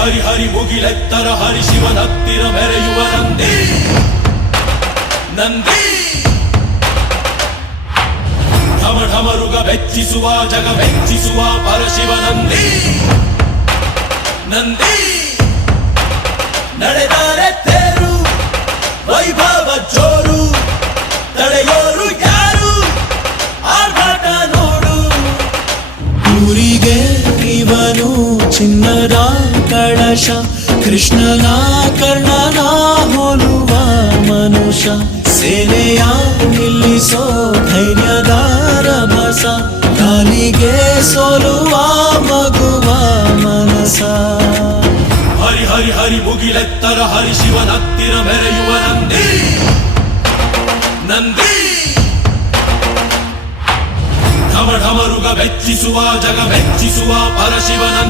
ಹರಿ ಹರಿ ಮುಗಿಲೆತ್ತರ ಹರಿ ಶಿವನತ್ತಿರ ಮೆರೆಯುವ ನಂದಿ ನಂದಿ ಢಮ ಢಮರುಗ ಬೆಚ್ಚಿಸುವ ಜಗ ಬೆಚ್ಚಿಸುವ ಪರಶಿವ ನಂದಿ ನಂದಿ ನಡೆದರೆ ತೇರು ವೈಭವ ಜೋರು ತಡೆಯೋರು ಯಾರು ಆರ್ಭಟ ನೋಡು ಊರಿಗೆ ಇವನು ಚಿನ್ನದ ಕಳಶ ಕೃಷ್ಣನ ಕರ್ಣನ ಹೋಲುವ ಮನುಷ್ಯ ಸೇನೆಯ ನಿಲ್ಲಿಸೋ ಧೈರ್ಯದ ರಭಸ ಕಾಲಿಗೆ ಸೋಲುವ ಮಗುವ ಮನಸ ಹರಿ ಹರಿ ಹರಿ ಮುಗಿಲೆತ್ತರ ಹರಿ ಶಿವನತ್ತಿರ ಮೆರೆಯುವ ನಂದಿ ನಂದಿ ಢಮ ಢಮರುಗ ಬೆಚ್ಚಿಸುವ ಜಗ ಬೆಚ್ಚಿಸುವ ಪರಶಿವ